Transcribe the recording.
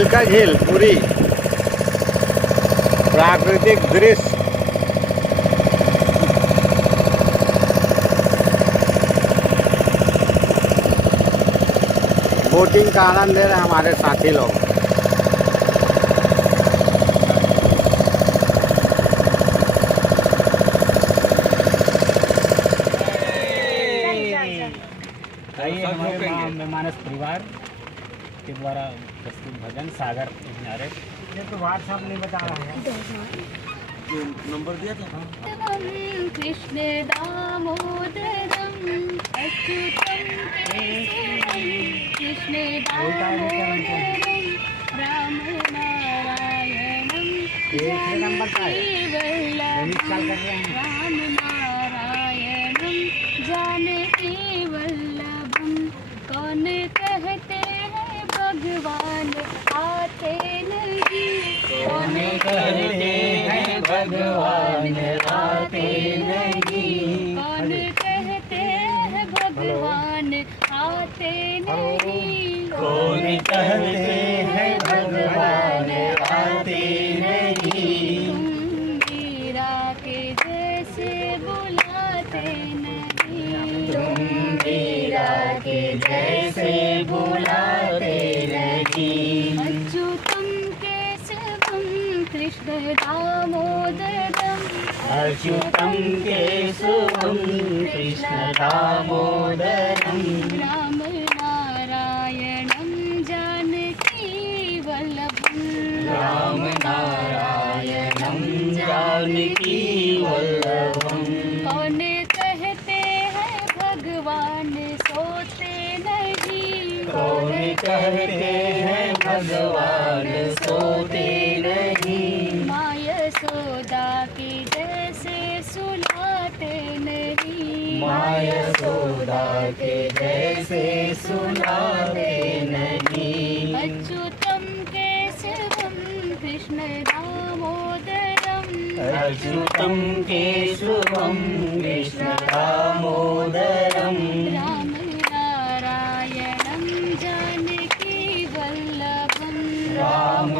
झील का झील पूरी प्राकृतिक दृश्य। बोटिंग का आनंद ले रहे हैं हमारे साथी लोग। मानस परिवार के द्वारा प्रस्तुत भजन सागर किनारे। ये तो व्हाट्सएप नहीं बता रहा है, नंबर दिया था। कृष्ण दामोदरम अच्युतम केशवम कृष्ण दामोदरम राम नारायणम राम नारायणम जानकी वल्लभम। कौन कहते हैं भगवान आते नहीं, कौन कहते हैं भगवान आते नहीं, कौन कहते हैं भगवान आते नहीं, कौन कहते हैं भगवान आते नहीं। तुम मीरा के जैसे बुलाते नहीं, तुम मीरा के जैसे बुलाते नहीं। अच्युतम केशवम कृष्ण दामोदरम अच्युतम केशवम कृष्ण दामोदरम राम नारायणम जानकी वल्लभम। राम नारायणम जानकी वल्लभम। कौन कहते हैं भगवान सोते नहीं, कौन कहते हैं भगवान सोते नहीं। माँ यशोदा की जैसे सुलाते नहीं, माँ यशोदा के जैसे सुनाते नहीं। अच्युतम केशवम कृष्ण दामोदरम अच्युतम केशवम कृष्ण दामोदरम राम नारायणम जानकी वल्लभम। राम